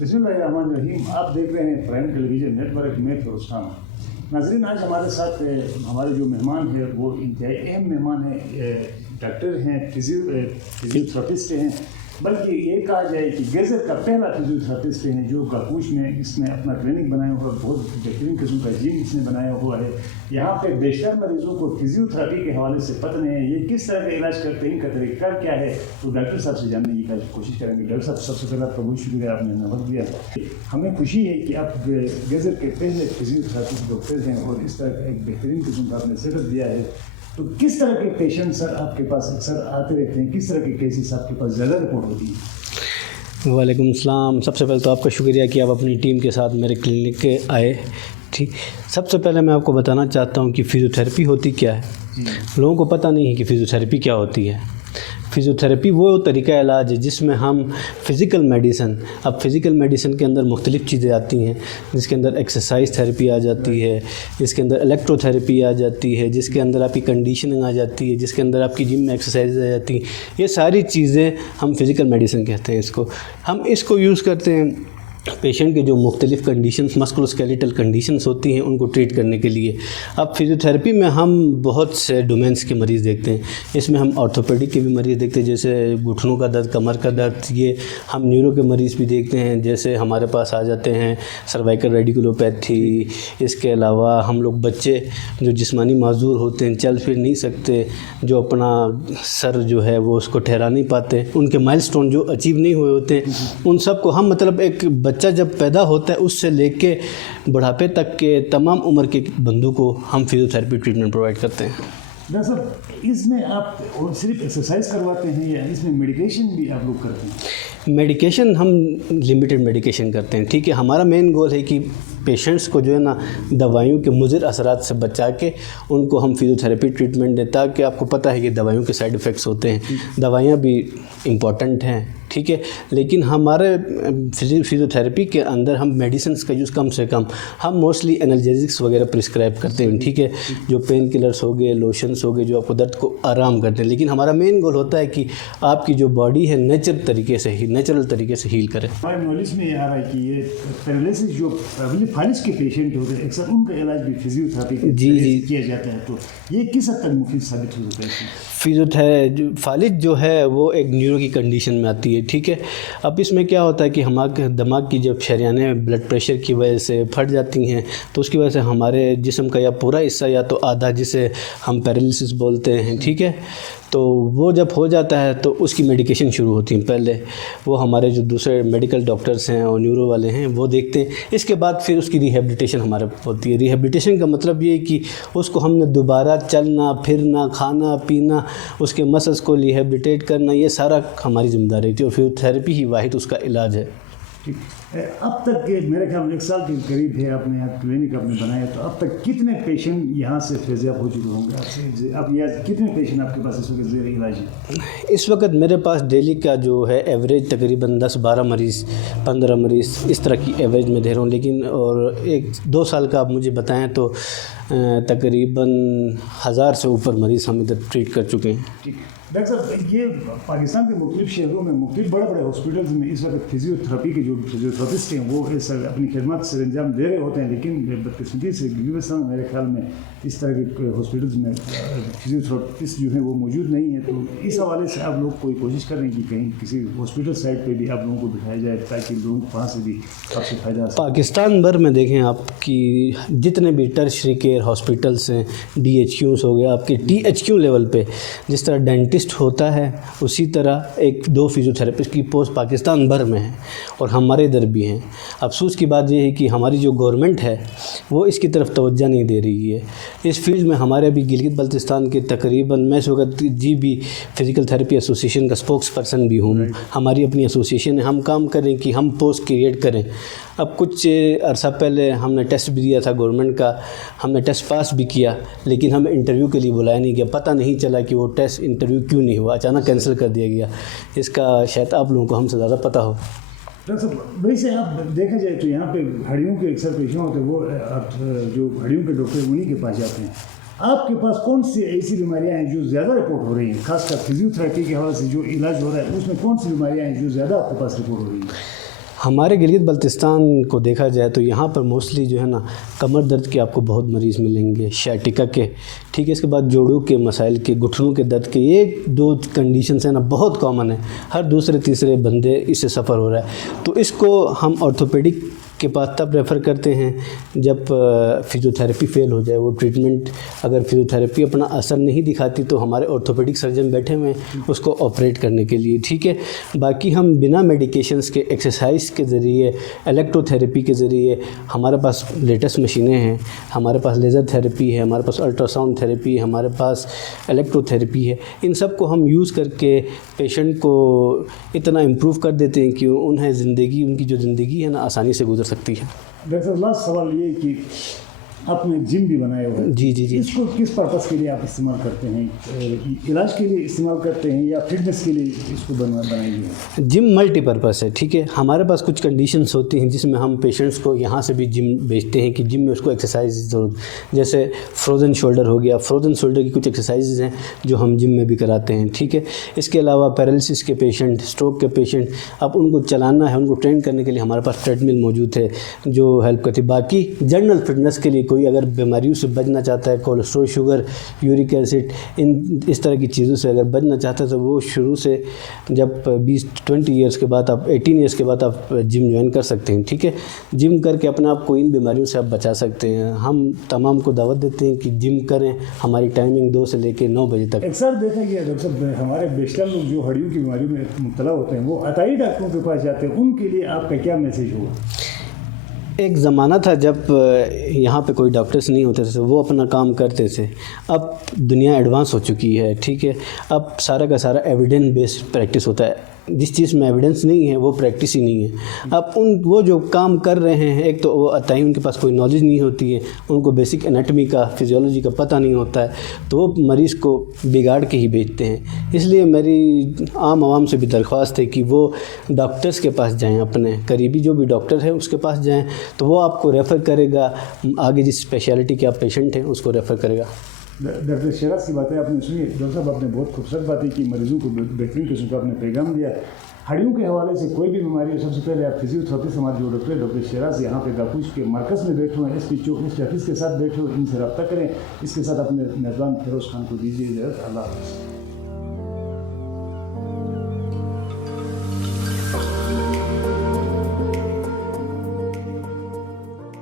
بسم اللہ الرحمن الرحیم. آپ دیکھ رہے ہیں پرائم ٹیلی ویژن نیٹ ورک میں فیروز خان. ناظرین، آج ہمارے ساتھ ہمارے جو مہمان ہے وہ انتہائی اہم مہمان ہیں. ڈاکٹر ہیں، فزیوتھراپسٹ ہیں، بلکہ یہ کہا جائے کہ گیزر کا پہلا فزیوتھراپسٹ ہے جو گاکوش میں اس نے اپنا کلینک بنایا ہوا ہے. بہت بہترین قسم کا جم اس نے بنایا ہوا ہے. یہاں پہ بیشتر مریضوں کو فزیوتھراپی کے حوالے سے پتہ نہیں ہے یہ کس طرح کا علاج کرتے ہیں، ان کا طریقہ کیا ہے. تو ڈاکٹر صاحب سے جاننے کی کوشش کریں گے. ڈاکٹر صاحب، سب سے پہلے آپ کا بہت شکریہ، آپ نے وقت دیا. ہمیں خوشی ہے کہ آپ گیزر کے پہلے فزیوتھراپسٹ ڈاکٹر ہیں اور اس طرح کا ایک بہترین قسم کا آپ نے سیٹ اپ دیا ہے. تو کس طرح کے پیشنٹ سر آپ کے پاس اکثر آتے رہتے ہیں؟ کس طرح کے کیسز آپ کے پاس زیادہ رپورٹ ہوتی ہیں؟ وعلیکم السلام. سب سے پہلے تو آپ کا شکریہ کہ آپ اپنی ٹیم کے ساتھ میرے کلینک کے آئے. ٹھیک، سب سے پہلے میں آپ کو بتانا چاہتا ہوں کہ فزیوتھراپی ہوتی کیا ہے. لوگوں کو پتہ نہیں ہے کہ فزیوتھراپی کیا ہوتی ہے. فزیوتھراپی وہ طریقہ علاج ہے جس میں ہم فزیکل میڈیسن کے اندر مختلف چیزیں آتی ہیں، جس کے اندر ایکسرسائز تھیراپی آ جاتی ہے، جس کے اندر الیکٹرو تھیراپی آ جاتی ہے، جس کے اندر آپ کی کنڈیشننگ آ جاتی ہے، جس کے اندر آپ کی جم میں ایکسرسائز آ جاتی ہیں. یہ ساری چیزیں ہم فزیکل میڈیسن کہتے ہیں. ہم اس کو یوز کرتے ہیں پیشنٹ کے جو مختلف کنڈیشنز، مسکولوسکیلیٹل کنڈیشنز ہوتی ہیں ان کو ٹریٹ کرنے کے لیے. اب فزیوتھراپی میں ہم بہت سے ڈومینس کے مریض دیکھتے ہیں. اس میں ہم آرتھوپیڈک کے بھی مریض دیکھتے ہیں، جیسے گھٹنوں کا درد، کمر کا درد. یہ ہم نیورو کے مریض بھی دیکھتے ہیں، جیسے ہمارے پاس آ جاتے ہیں سروائکل ریڈیکولوپیتھی. اس کے علاوہ ہم لوگ بچے جو جسمانی معذور ہوتے ہیں، چل پھر نہیں سکتے، جو اپنا سر جو ہے وہ اس کو ٹھہرا نہیں پاتے، ان کے مائل سٹون جو اچیو نہیں ہوئے ہوتے ہیں، ان سب کو ہم ایک بچہ جب پیدا ہوتا ہے اس سے لے کے بڑھاپے تک کے تمام عمر کے بندوں کو ہم فزیوتھراپی ٹریٹمنٹ پرووائڈ کرتے ہیں. ڈاکٹر صاحب، اس میں آپ صرف ایکسرسائز کرواتے ہیں یا اس میں میڈیکیشن بھی آپ لوگ کرتے ہیں؟ میڈیکیشن ہم لمیٹڈ میڈیکیشن کرتے ہیں. ٹھیک ہے، ہمارا مین گول ہے کہ پیشنٹس کو جو ہے نا دوائیوں کے مضر اثرات سے بچا کے ان کو ہم فزیوتھراپی ٹریٹمنٹ دیں، تاکہ آپ کو پتہ ہے کہ دوائیوں کے سائیڈ ایفیکٹس ہوتے ہیں. دوائیاں بھی امپورٹنٹ ہیں، ٹھیک ہے، لیکن ہمارے فزیوتھراپی کے اندر ہم میڈیسنس کا یوز کم سے کم، ہم موسٹلی انالجیزکس وغیرہ پرسکرائب کرتے ہیں. ٹھیک ہے، جو پین کلرس ہو گئے، لوشنس ہو گئے، جو آپ کو درد کو آرام کرتے ہیں. لیکن ہمارا مین گول ہوتا ہے کہ آپ کی جو باڈی ہے نیچرل طریقے سے ہیل کرے. ہمارے نالج میں یہ آ رہا ہے کہ یہ پیرالائسس جو فالج کے پیشنٹ ہوتے ہیں اکثر ان کا علاج بھی فزیوتھراپی سے کیا جاتا ہے. تو یہ کس حد تک مفید ثابت ہو سکتا ہے؟ فالج جو ہے وہ ایک نیورو کی کنڈیشن میں آتی ہے. ٹھیک ہے، اب اس میں کیا ہوتا ہے کہ ہمارے دماغ کی جب شریانیں بلڈ پریشر کی وجہ سے پھٹ جاتی ہیں تو اس کی وجہ سے ہمارے جسم کا یا پورا حصہ یا تو آدھا، جسے ہم پیرالائسس بولتے ہیں، ٹھیک ہے، تو وہ جب ہو جاتا ہے تو اس کی میڈیکیشن شروع ہوتی ہیں. پہلے وہ ہمارے جو دوسرے میڈیکل ڈاکٹرز ہیں اور نیورو والے ہیں وہ دیکھتے ہیں. اس کے بعد پھر اس کی ریہیبلیٹیشن ہمارے ہوتی ہے. ریہیبلیٹیشن کا مطلب یہ ہے کہ اس کو ہم نے دوبارہ چلنا پھرنا، کھانا پینا، اس کے مسلس کو ریہیبلیٹیٹ کرنا، یہ سارا ہماری ذمہ داری ہوتی ہے، اور فزیوتھراپی ہی واحد اس کا علاج ہے. اب تک میرے خیال میں 1 سال کے قریب ہے آپ نے کلینک آپ نے بنایا، تو اب تک کتنے پیشنٹ یہاں سے فیضیاب ہو چکے ہوں گے؟ اب یہ کتنے پیشنٹ آپ کے پاس اس وقت زیر علاج ہیں؟ اس وقت میرے پاس ڈیلی کا جو ہے ایوریج تقریباً 10-12 مریض، 15 مریض اس طرح کی ایوریج میں دے رہا ہوں. لیکن اور 1-2 سال کا آپ مجھے بتائیں تو تقریباً 1000 سے اوپر مریض ہم ادھر ٹریٹ کر چکے ہیں. ٹھیک ڈاکٹر صاحب، یہ پاکستان کے مختلف شہروں میں مختلف بڑے ہاسپٹلز میں اس وقت فزیوتھراپی کے جو فزیوتھراپسٹ ہیں وہ اپنی خدمات سے انجام دے رہے ہوتے ہیں، لیکن بدقسمتی سے ہندوستان میرے خیال میں اس طرح کے ہاسپٹلز میں فزیوتھراپسٹ جو ہیں وہ موجود نہیں ہیں. تو اس حوالے سے آپ لوگ کوئی کوشش کر رہے ہیں کہ کہیں کسی ہاسپٹل سائٹ پہ بھی آپ لوگوں کو بٹھایا جائے تاکہ لوگوں کو وہاں سے بھی آپ سے فائدہ حاصل؟ پاکستان بھر میں دیکھیں آپ کی جتنے بھی ٹرشری کیئر ہاسپٹلس ہیں، DHQs ہو گیا، آپ کے THQ لیول پہ جس طرح ڈینٹسٹ ہوتا ہے اسی طرح 1-2 فزیوتھراپسٹ کی پوسٹ پاکستان بھر میں ہیں اور ہمارے ادھر بھی ہیں. افسوس کی بات یہ ہے کہ ہماری جو گورنمنٹ ہے وہ اس کی طرف توجہ نہیں دے رہی ہے. اس فیلڈ میں ہمارے ابھی گلگت بلتستان کے تقریباً میں اس وقت GB فزیکل تھراپی ایسوسیشن کا اسپوکس پرسن بھی ہوں. ہماری اپنی ایسوسیشن ہے، ہم کام کریں کہ ہم پوسٹ کریٹ کریں. اب کچھ عرصہ پہلے ہم نے ٹیسٹ بھی دیا تھا گورنمنٹ کا، ہم نے ٹیسٹ پاس بھی کیا، لیکن ہمیں انٹرویو کے لیے بلایا نہیں گیا. پتہ نہیں چلا کہ وہ ٹیسٹ انٹرویو کیوں نہیں ہوا، اچانک کینسل کر دیا گیا. اس کا شاید آپ لوگوں کو ہم سے زیادہ پتہ ہو. ڈاکٹر صاحب، ویسے آپ دیکھا جائے تو یہاں پہ ہڈیوں کے اکثر پیشنٹ ہوتے ہیں، وہ آپ جو ہڈیوں کے ڈاکٹر انہیں کے پاس جاتے ہیں. آپ کے پاس کون سی ایسی بیماریاں ہیں جو زیادہ رپورٹ ہو رہی ہیں، خاص کر فزیوتھراپی کے حوالے سے جو علاج ہو رہا ہے اس میں کون سی بیماریاں ہیں جو زیادہ آپ کے پاس رپورٹ ہو رہی ہیں؟ ہمارے گلگت بلتستان کو دیکھا جائے تو یہاں پر موسٹلی جو ہے نا کمر درد کے آپ کو بہت مریض ملیں گے، شیٹکا کے، ٹھیک ہے، اس کے بعد جوڑوں کے مسائل کے، گھٹنوں کے درد کے، یہ 2 کنڈیشنز ہیں نا بہت کامن ہے، ہر دوسرے تیسرے بندے اس سے سفر ہو رہا ہے۔ تو اس کو ہم آرتھوپیڈک کے پاس تب ریفر کرتے ہیں جب فزیوتھیراپی فیل ہو جائے، وہ ٹریٹمنٹ اگر فزیوتھیراپی اپنا اثر نہیں دکھاتی تو ہمارے آرتھوپیڈک سرجن بیٹھے ہوئے ہیں اس کو آپریٹ کرنے کے لیے، ٹھیک ہے۔ باقی ہم بنا میڈیکیشنز کے ایکسرسائز کے ذریعے، الیکٹرو تھیراپی کے ذریعے، ہمارے پاس لیٹسٹ مشینیں ہیں، ہمارے پاس لیزر تھیراپی ہے، ہمارے پاس الٹرا ساؤنڈ تھیراپی ہے، ہمارے پاس الیکٹرو تھیراپی ہے، ان سب کو ہم یوز کر کے پیشنٹ کو اتنا امپروو کر دیتے ہیں کہ انہیں زندگی، ان کی جو زندگی ہے نا آسانی سے گزر سکتی ہے۔ ڈاکٹر صاحب لاسٹ سوال یہ کہ آپ نے جم بھی بنایا ہوا ہے، جی اس کو کس پرپس کے لیے آپ استعمال کرتے ہیں؟ علاج کے لیے استعمال کرتے ہیں یا فٹنس کے لیے اس کو بنائی ہے؟ جم ملٹی پرپس ہے، ٹھیک ہے۔ ہمارے پاس کچھ کنڈیشنز ہوتی ہیں جس میں ہم پیشنٹس کو یہاں سے بھی جم بھیجتے ہیں کہ جم میں اس کو ایکسرسائز ضرورت، جیسے فروزن شولڈر ہو گیا، فروزن شولڈر کی کچھ ایکسرسائزز ہیں جو ہم جم میں بھی کراتے ہیں، ٹھیک ہے۔ اس کے علاوہ پیرالسس کے پیشنٹ، اسٹروک کے پیشنٹ، اب ان کو چلانا ہے، ان کو ٹرین کرنے کے لیے ہمارے پاس ٹریڈ مل موجود ہے جو ہیلپ کرتی ہے۔ باقی جنرل فٹنس کے لیے کوئی اگر بیماریوں سے بچنا چاہتا ہے، کولیسٹرول، شوگر، یورک ایسڈ، اس طرح کی چیزوں سے اگر بچنا چاہتا ہے تو وہ شروع سے جب 20 ایئرس کے بعد، آپ 18 ایئرس کے بعد آپ جم جوائن کر سکتے ہیں، ٹھیک ہے۔ جم کر کے اپنے آپ کو ان بیماریوں سے آپ بچا سکتے ہیں۔ ہم تمام کو دعوت دیتے ہیں کہ جم کریں، ہماری ٹائمنگ 2 سے لے کے 9 بجے تک۔ اکثر دیکھا گیا ڈاکٹر صاحب ہمارے بیشتر لوگ جو ہڈیوں کی بیماریوں میں مبتلا ہوتے ہیں وہ عطائی ڈاکٹروں کے پاس جاتے ہیں، ان کے لیے آپ کا کیا میسیج ہوگا؟ ایک زمانہ تھا جب یہاں پہ کوئی ڈاکٹرس نہیں ہوتے تھے، وہ اپنا کام کرتے تھے۔ اب دنیا ایڈوانس ہو چکی ہے، ٹھیک ہے۔ اب سارا کا سارا ایویڈنس بیسڈ پریکٹس ہوتا ہے، جس چیز میں ایویڈنس نہیں ہے وہ پریکٹس ہی نہیں ہے۔ اب وہ جو کام کر رہے ہیں، ایک تو وہ عطائی ان کے پاس کوئی نالج نہیں ہوتی ہے، ان کو بیسک انیٹمی کا، فزیولوجی کا پتہ نہیں ہوتا ہے، تو وہ مریض کو بگاڑ کے ہی بیچتے ہیں۔ اس لیے میری عام عوام سے بھی درخواست ہے کہ وہ ڈاکٹرس کے پاس جائیں، اپنے قریبی جو بھی ڈاکٹر ہے اس کے پاس جائیں، تو وہ آپ کو ریفر کرے گا، آگے جس اسپیشلٹی کے آپ پیشنٹ ہیں اس کو ریفر کرے گا۔ ڈاکٹر شیراز کی باتیں آپ نے سنی، ڈاکٹر صاحب آپ نے بہت خوبصورت باتیں کی، مریضوں کو بہترین قسم کا آپ نے پیغام دیا۔ ہڈیوں کے حوالے سے کوئی بھی بیماری ہو، سب سے پہلے آپ فزیوتھراپسٹ ہمارے جو ڈاکٹر شیراز یہاں پہ گاکوش کے مرکز میں بیٹھے ہوئے ہیں، اس کی چوک آفس کے ساتھ بیٹھے ہوئے، ان سے رابطہ کریں، اس کے ساتھ اپنے میزبان فیروز خان کو دیجیے اجازت۔ اللہ حافظ۔